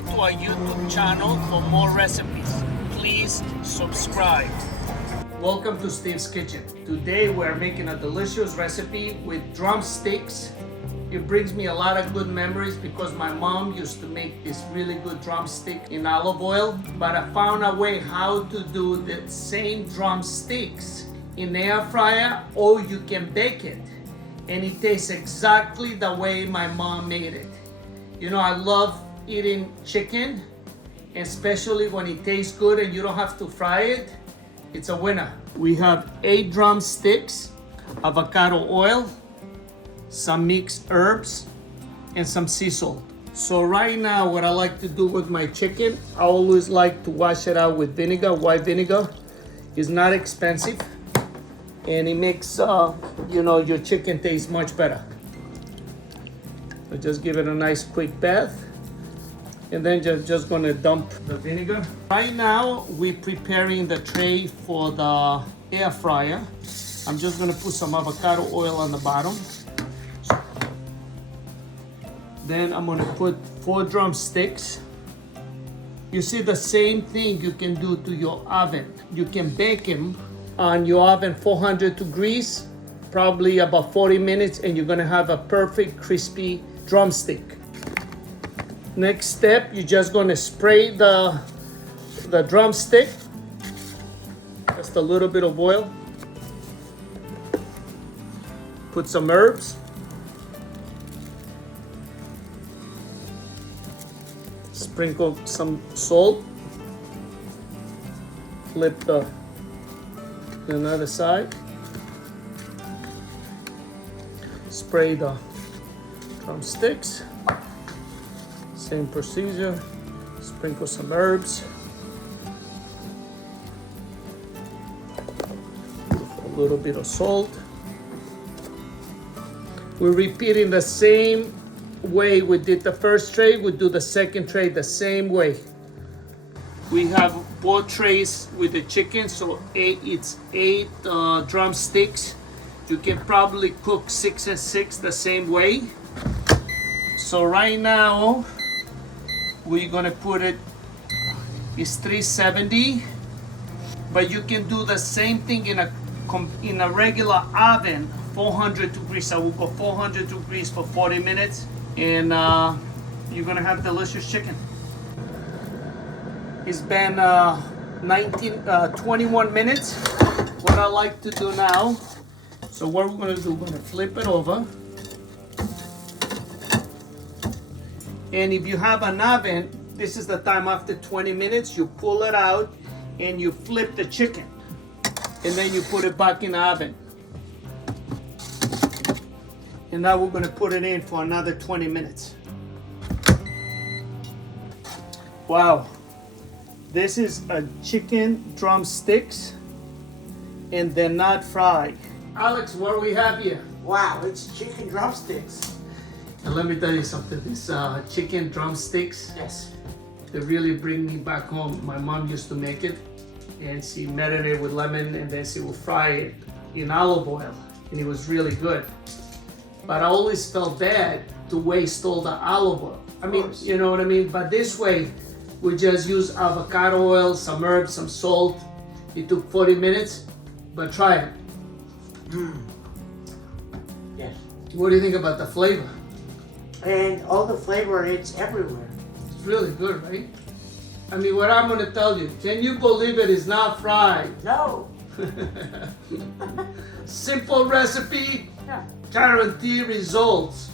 go to our YouTube channel for more recipes. Please subscribe. Welcome to Steve's Kitchen. Today we're making a delicious recipe with drumsticks. It brings me a lot of good memories because my mom used to make this really good drumstick in olive oil, but I found a way how to do the same drumsticks in the air fryer, or you can bake it and it tastes exactly the way my mom made it. You know, I love eating chicken, especially when it tastes good and you don't have to fry it. It's a winner. We have 8 drumsticks, avocado oil, some mixed herbs, and some sea salt. So right now, what I like to do with my chicken, I always like to wash it out with vinegar. White vinegar is not expensive, and it makes your chicken taste much better. So just give it a nice quick bath, and then just gonna dump the vinegar. Right now, we're preparing the tray for the air fryer. I'm just gonna put some avocado oil on the bottom. Then I'm gonna put 4 drumsticks. You see, the same thing you can do to your oven. You can bake them on your oven 400 degrees, probably about 40 minutes, and you're gonna have a perfect crispy drumstick. Next step, you're just gonna spray the drumstick. Just a little bit of oil. Put some herbs. Sprinkle some salt. Flip the other side. Spray the drumsticks. Same procedure. Sprinkle some herbs. A little bit of salt. We're repeating the same way we did the first tray. We do the second tray the same way. We have 4 trays with the chicken, so it's 8 drumsticks. You can probably cook 6 and 6 the same way. So right now we're gonna put it's 370, but you can do the same thing in a regular oven, 400 degrees. I will go 400 degrees for 40 minutes, and you're gonna have delicious chicken. It's been 21 minutes. What I like to do now, so what we're gonna do, we're gonna flip it over. And if you have an oven, this is the time after 20 minutes, you pull it out and you flip the chicken. And then you put it back in the oven. And now we're gonna put it in for another 20 minutes. Wow. This is a chicken drumsticks, and they're not fried. Alex, what do we have here? Wow, it's chicken drumsticks. And let me tell you something, these chicken drumsticks, Yes. they really bring me back home. My mom used to make it, and she marinated it with lemon, and then she would fry it in olive oil, and it was really good. But I always felt bad to waste all the olive oil. I mean, you know what I mean? But this way, we just use avocado oil, some herbs, some salt. It took 40 minutes, but try it. Yes. What do you think about the flavor? And all the flavor, it's everywhere. It's really good, right? I mean, what I'm gonna tell you, can you believe it is not fried? No. Simple recipe, Yeah. guarantee results.